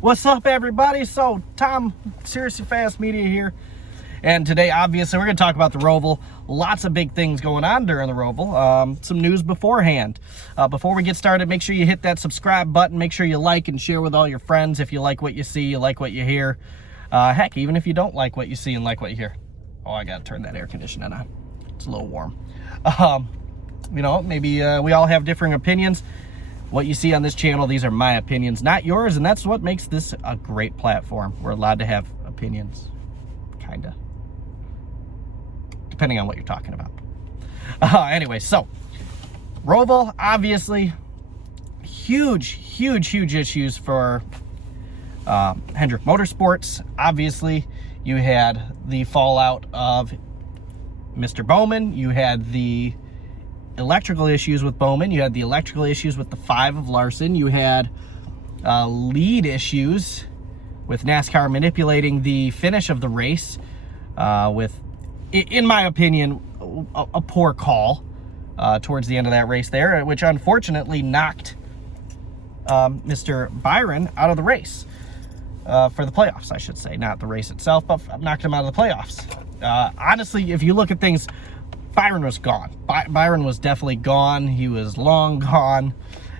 What's up, everybody? So, Tom, Seriously Fast Media here. And today, obviously, we're going to talk about the Roval. Lots of big things going on during the Roval. Some news beforehand. Before we get started, make sure you hit that subscribe button. Make sure you like and share with all your friends if you like what you see, you like what you hear. Heck, even if you don't like what you see and like what you hear. Oh, I got to turn that air conditioning on. It's a little warm. You know, maybe we all have different opinions. What you see on this channel, these are my opinions, not yours, and that's what makes this a great platform. We're allowed to have opinions, kinda, depending on what you're talking about. Anyway, so Roval, obviously, huge issues for Hendrick Motorsports. Obviously, you had the fallout of Mr. Bowman. You had the electrical issues with Bowman. You had the electrical issues with the 5 of Larson. You had lead issues with NASCAR manipulating the finish of the race with, in my opinion, a poor call towards the end of that race there, which unfortunately knocked Mr. Byron out of the race for the playoffs, I should say. Not the race itself, but knocked him out of the playoffs. Honestly, if you look at things, Byron was gone. Byron was definitely gone. He was long gone.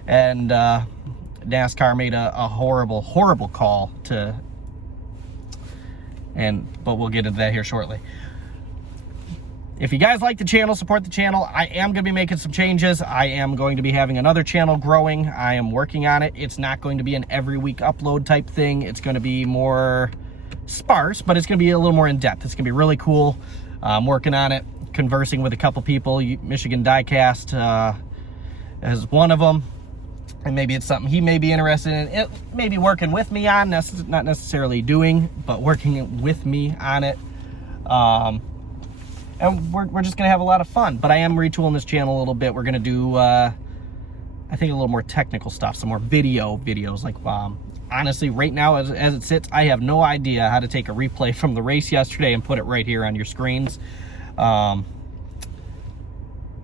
And NASCAR made a horrible call but we'll get into that here shortly. If you guys like the channel, support the channel. I am going to be making some changes. I am going to be having another channel growing. I am working on it. It's not going to be an every week upload type thing. It's going to be more sparse, but it's going to be a little more in-depth. It's going to be really cool. I'm working on it, conversing with a couple people. Michigan Diecast is one of them, and maybe it's something he may be interested in. It may be working with me on, not necessarily doing, but working with me on it. And we're just gonna have a lot of fun. But I am retooling this channel a little bit. We're gonna do I think a little more technical stuff, some more videos. Like honestly, right now as it sits, I have no idea how to take a replay from the race yesterday and put it right here on your screens. Not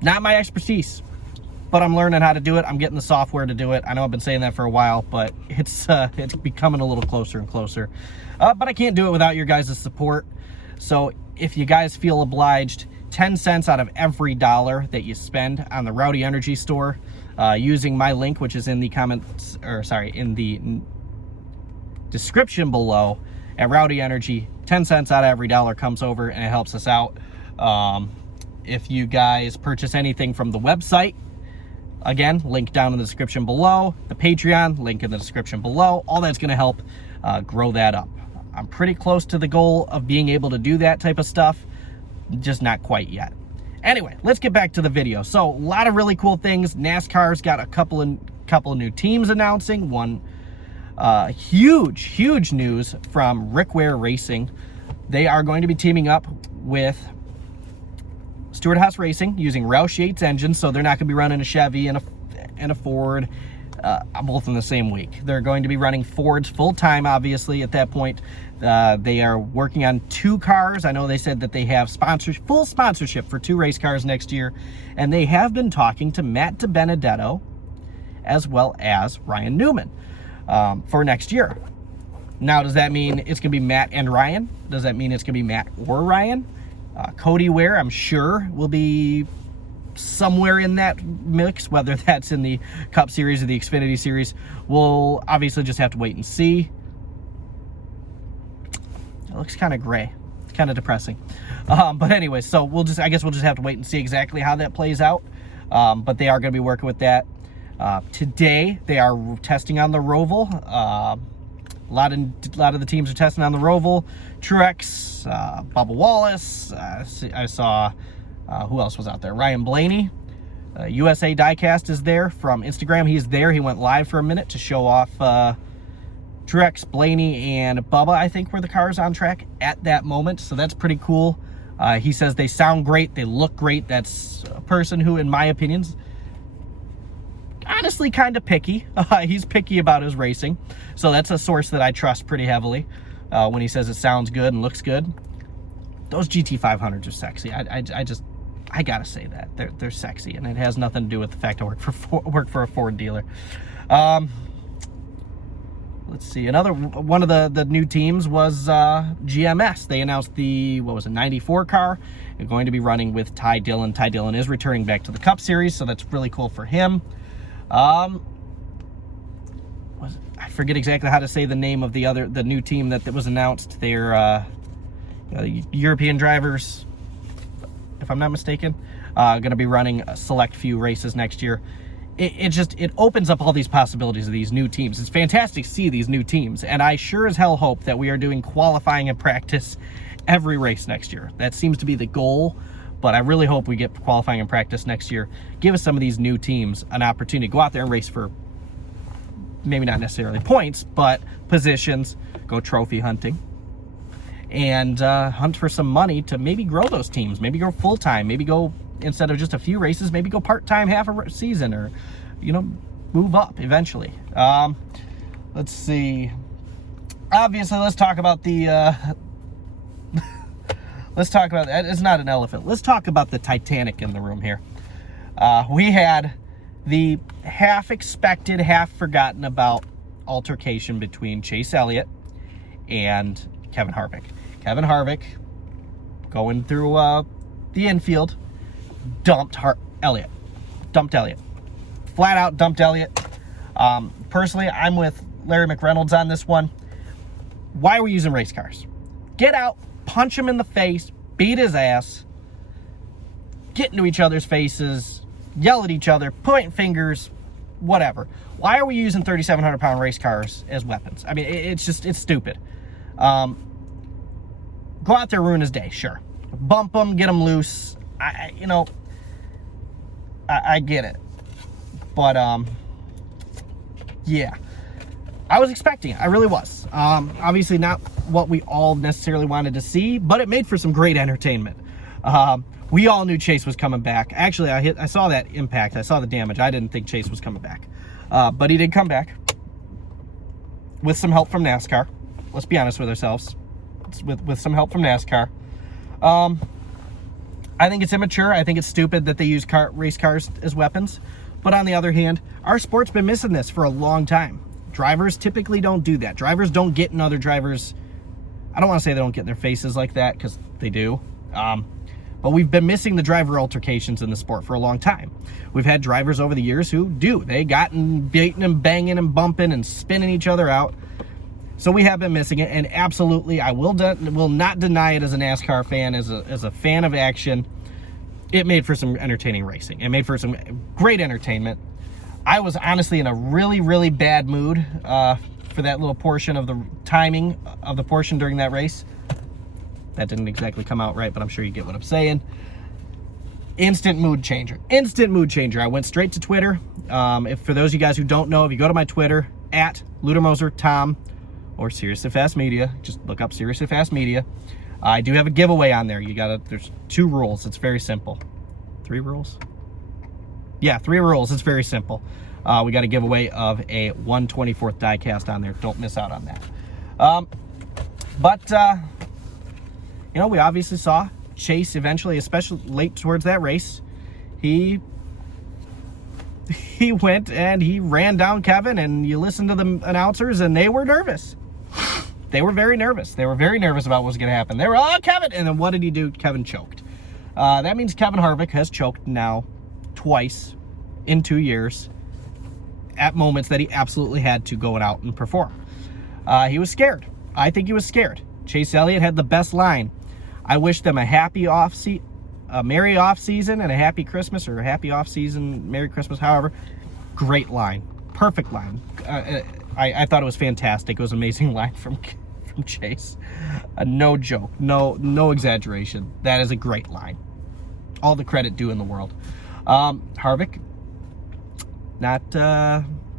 my expertise, but I'm learning how to do it. I'm getting the software to do it. I know I've been saying that for a while, but it's becoming a little closer and closer. But I can't do it without your guys' support. So if you guys feel obliged, 10 cents out of every dollar that you spend on the Rowdy Energy Store, using my link, which is in the comments, or sorry, in the description below at Rowdy Energy, 10 cents out of every dollar comes over and it helps us out. If you guys purchase anything from the website, again, link down in the description below. The Patreon, link in the description below. All that's going to help grow that up. I'm pretty close to the goal of being able to do that type of stuff, just not quite yet. Anyway, let's get back to the video. So, a lot of really cool things. NASCAR's got a couple of new teams announcing. One huge news from Rick Ware Racing. They are going to be teaming up with Stewart-Haas Racing using Roush Yates engines, so they're not going to be running a Chevy and a Ford both in the same week. They're going to be running Fords full-time, obviously, at that point. They are working on 2 cars. I know they said that they have full sponsorship for 2 race cars next year, and they have been talking to Matt DiBenedetto as well as Ryan Newman for next year. Now, does that mean it's going to be Matt and Ryan? Does that mean it's going to be Matt or Ryan? Cody Ware, I'm sure, will be somewhere in that mix, whether that's in the Cup Series or the Xfinity Series. We'll obviously just have to wait and see. It looks kind of gray. It's kind of depressing. But anyway, so I guess we'll just have to wait and see exactly how that plays out. But they are going to be working with that. Today, they are testing on the Roval. A lot of the teams are testing on the Roval. Truex, Bubba Wallace. I saw, who else was out there? Ryan Blaney. USA Diecast is there from Instagram. He's there. He went live for a minute to show off Truex, Blaney, and Bubba, I think, were the cars on track at that moment. So that's pretty cool. He says they sound great. They look great. That's a person who, in my opinion, honestly kind of picky. He's picky about his racing. So that's a source that I trust pretty heavily when he says it sounds good and looks good. Those GT500s are sexy. I gotta say that they're sexy, and it has nothing to do with the fact I work for a Ford dealer. let's see, another one of the new teams was GMS. They announced the, 94 car. They're going to be running with Ty Dillon. Ty Dillon is returning back to the Cup Series, so that's really cool for him. I forget exactly how to say the name of the new team that was announced. They're European drivers, if I'm not mistaken, going to be running a select few races next year. It opens up all these possibilities of these new teams. It's fantastic to see these new teams, and I sure as hell hope that we are doing qualifying and practice every race next year. That seems to be the goal, but I really hope we get qualifying and practice next year. Give us some of these new teams an opportunity to go out there and race for maybe not necessarily points, but positions, go trophy hunting, and hunt for some money to maybe grow those teams, maybe go full-time, maybe go, instead of just a few races, maybe go part-time half a season, or, move up eventually. Let's see. Obviously, let's talk about the, it's not an elephant. Let's talk about the Titanic in the room here. We had the half-expected, half-forgotten about altercation between Chase Elliott and Kevin Harvick. Kevin Harvick, going through the infield, dumped Elliott. Flat out dumped Elliott. Personally, I'm with Larry McReynolds on this one. Why are we using race cars? Get out, punch him in the face, beat his ass, get into each other's faces, yell at each other, point fingers, whatever. Why are we using 3,700-pound race cars as weapons? I mean, it's stupid. Go out there, ruin his day, sure. Bump him, get him loose. I get it. But, yeah. I was expecting it. I really was. Obviously not what we all necessarily wanted to see, but it made for some great entertainment. We all knew Chase was coming back. Actually, I saw that impact. I saw the damage. I didn't think Chase was coming back. But he did come back with some help from NASCAR. Let's be honest with ourselves. With some help from NASCAR. I think it's immature. I think it's stupid that they use race cars as weapons. But on the other hand, our sport's been missing this for a long time. Drivers typically don't do that. Drivers don't get in other drivers. I don't want to say they don't get in their faces like that, because they do. But we've been missing the driver altercations in the sport for a long time. We've had drivers over the years who do. They gotten beating and banging and bumping and spinning each other out. So we have been missing it, and absolutely, I will not deny it as a NASCAR fan, as a fan of action. It made for some entertaining racing. It made for some great entertainment. I was honestly in a really, really bad mood for that little portion of the timing of the portion during that race. That didn't exactly come out right, but I'm sure you get what I'm saying. Instant mood changer. Instant mood changer. I went straight to Twitter. For those of you guys who don't know, if you go to my Twitter, at LuderMoserTom, or SeriousFast Media, just look up SeriousFast Media. I do have a giveaway on there. There's 2 rules. It's very simple. 3 rules? Yeah, 3 rules. It's very simple. We got a giveaway of a 1/24th diecast on there. Don't miss out on that. We obviously saw Chase eventually, especially late towards that race. He went and he ran down Kevin, and you listen to the announcers, and they were nervous. They were very nervous. They were very nervous about what was going to happen. They were, oh, Kevin! And then what did he do? Kevin choked. That means Kevin Harvick has choked now twice in 2 years at moments that he absolutely had to go out and perform. He was scared. I think he was scared. Chase Elliott had the best line. I wish them a merry off season and a happy Christmas, or a happy off season, Merry Christmas, however. Great line. Perfect line. I thought it was fantastic. It was an amazing line from Chase. No joke. No exaggeration. That is a great line. All the credit due in the world. Harvick,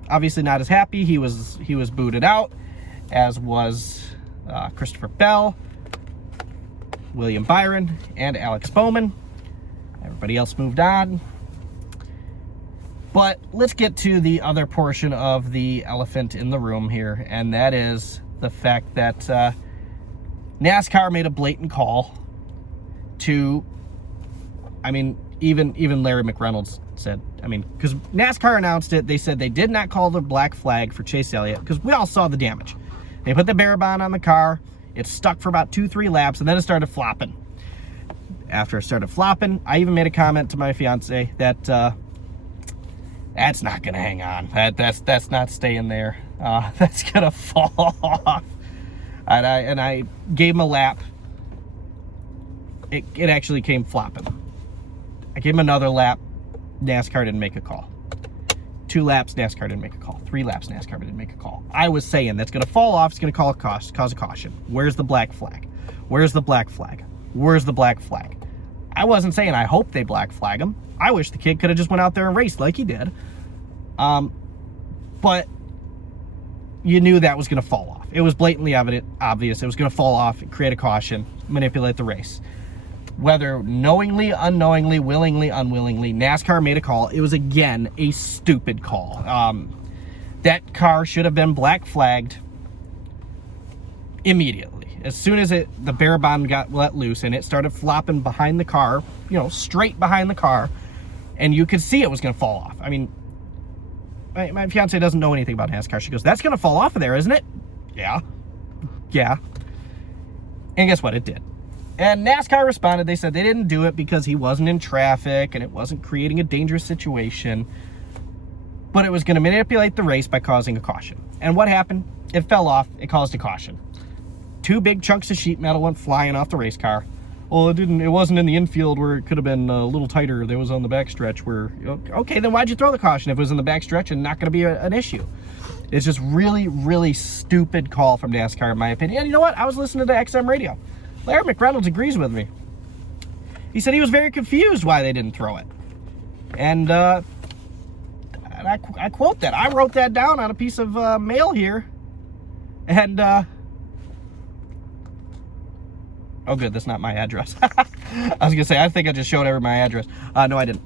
obviously not as happy. He was booted out, as was Christopher Bell, William Byron, and Alex Bowman. Everybody else moved on. But let's get to the other portion of the elephant in the room here, and that is the fact that NASCAR made a blatant call to, I mean, even Larry McReynolds said, I mean, because NASCAR announced it. They said they did not call the black flag for Chase Elliott because we all saw the damage. They put the Barabon on the car. It stuck for about 2-3 laps, and then it started flopping. After it started flopping, I even made a comment to my fiance that that's not going to hang on. That's not staying there. That's going to fall off. And I gave him a lap. It actually came flopping. I gave him another lap. NASCAR didn't make a call. 2 laps, NASCAR didn't make a call. 3 laps, NASCAR didn't make a call. I was saying that's going to fall off. It's going to cause a caution. Where's the black flag? Where's the black flag? Where's the black flag? I wasn't saying I hope they black flag him. I wish the kid could have just went out there and raced like he did. But you knew that was going to fall off. It was blatantly obvious. It was going to fall off, create a caution, manipulate the race. Whether knowingly, unknowingly, willingly, unwillingly, NASCAR made a call. It was, again, a stupid call. That car should have been black flagged immediately. As soon as the Barabon got let loose and it started flopping behind the car, straight behind the car, and you could see it was going to fall off. I mean, my fiance doesn't know anything about NASCAR. She goes, that's going to fall off of there, isn't it? Yeah. And guess what? It did. And NASCAR responded. They said they didn't do it because he wasn't in traffic and it wasn't creating a dangerous situation, but it was going to manipulate the race by causing a caution. And what happened? It fell off. It caused a caution. 2 big chunks of sheet metal went flying off the race car. Well, it wasn't in the infield where it could have been a little tighter. It was on the backstretch where, okay, then why'd you throw the caution if it was in the backstretch and not going to be an issue? It's just really, really stupid call from NASCAR, in my opinion. And you know what? I was listening to XM radio. Larry McReynolds agrees with me. He said he was very confused why they didn't throw it. And I quote that. I wrote that down on a piece of mail here. And, oh good, that's not my address. I was going to say, I think I just showed everyone my address. No, I didn't.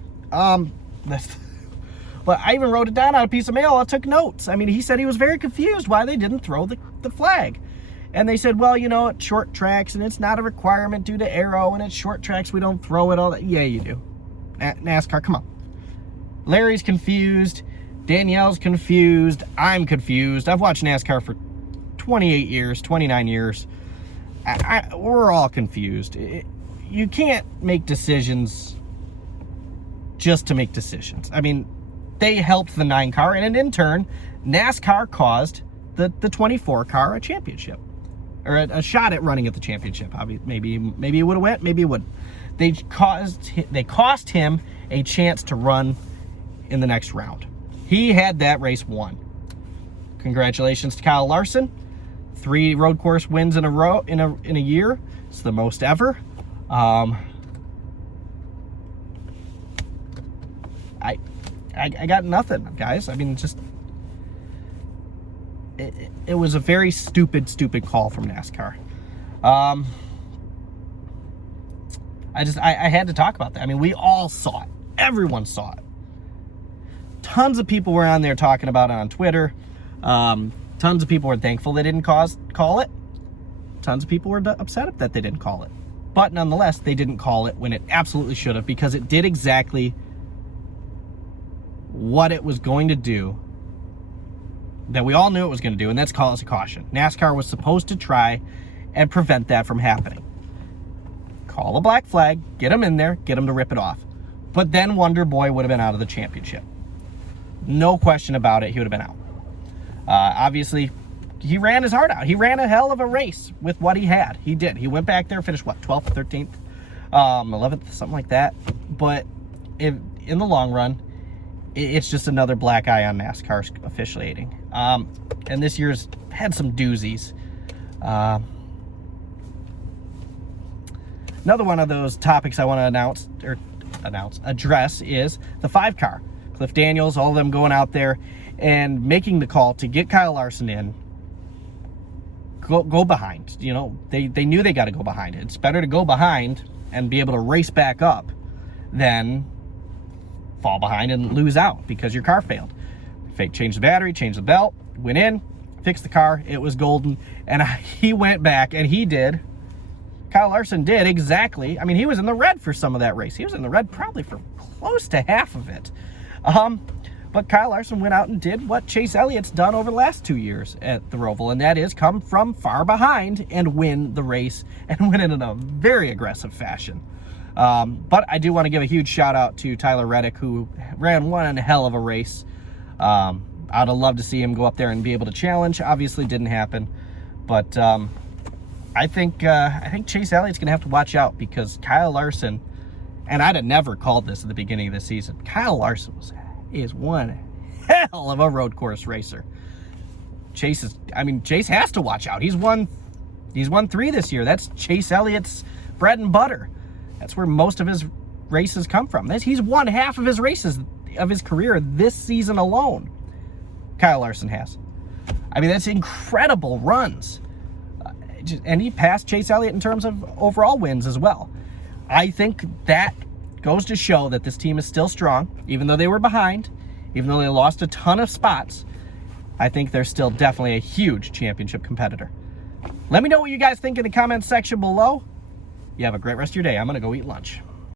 But I even wrote it down on a piece of mail. I took notes. I mean, he said he was very confused why they didn't throw the flag. And they said, well, it's short tracks, and it's not a requirement due to aero, and it's short tracks, we don't throw it all that. Yeah, you do. NASCAR, come on. Larry's confused. Danielle's confused. I'm confused. I've watched NASCAR for 28 years, 29 years. We're all confused. You can't make decisions just to make decisions. I mean, they helped the 9 car, and in turn, NASCAR caused the 24 car a championship. Or a shot at running at the championship. Maybe it would have went, maybe it wouldn't. They cost him a chance to run in the next round. He had that race won. Congratulations to Kyle Larson. 3 road course wins in a row in a year. It's the most ever. I got nothing, guys. I mean, just it was a very stupid call from NASCAR. I had to talk about that. I mean, we all saw it. Everyone saw it. Tons of people were on there talking about it on Twitter. Tons of people were thankful they didn't call it. Tons of people were upset that they didn't call it. But nonetheless, they didn't call it when it absolutely should have, because it did exactly what it was going to do, that we all knew it was going to do, and that's cause a caution. NASCAR was supposed to try and prevent that from happening. Call a black flag, get them in there, get them to rip it off. But then Wonder Boy would have been out of the championship. No question about it, he would have been out. Obviously, he ran his heart out. He ran a hell of a race with what he had. He did. He went back there, finished, 12th, 13th, 11th, something like that. But in the long run, it's just another black eye on NASCAR's officiating. And this year's had some doozies. Another one of those topics I want to address is the 5 car. Cliff Daniels, all of them going out there and making the call to get Kyle Larson in. Go behind. They knew they got to go behind. It's better to go behind and be able to race back up than fall behind and lose out because your car failed. Changed the battery, changed the belt, went in, fixed the car. It was golden. And he went back and he did. Kyle Larson did exactly. I mean, he was in the red for some of that race. He was in the red probably for close to half of it. But Kyle Larson went out and did what Chase Elliott's done over the last 2 years at the Roval, and that is come from far behind and win the race, and win it in a very aggressive fashion. But I do want to give a huge shout out to Tyler Reddick, who ran one hell of a race. I'd have loved to see him go up there and be able to challenge. Obviously didn't happen, but I think Chase Elliott's gonna have to watch out, because Kyle Larson, and I'd have never called this at the beginning of the season, Kyle Larson is one hell of a road course racer. Chase has to watch out. He's won 3 this year. That's Chase Elliott's bread and butter. That's where most of his races come from. He's won half of his races of his career this season alone. Kyle Larson has. I mean, that's incredible runs. And he passed Chase Elliott in terms of overall wins as well. I think that goes to show that this team is still strong, even though they were behind, even though they lost a ton of spots. I think they're still definitely a huge championship competitor. Let me know what you guys think in the comments section below. You have a great rest of your day. I'm going to go eat lunch.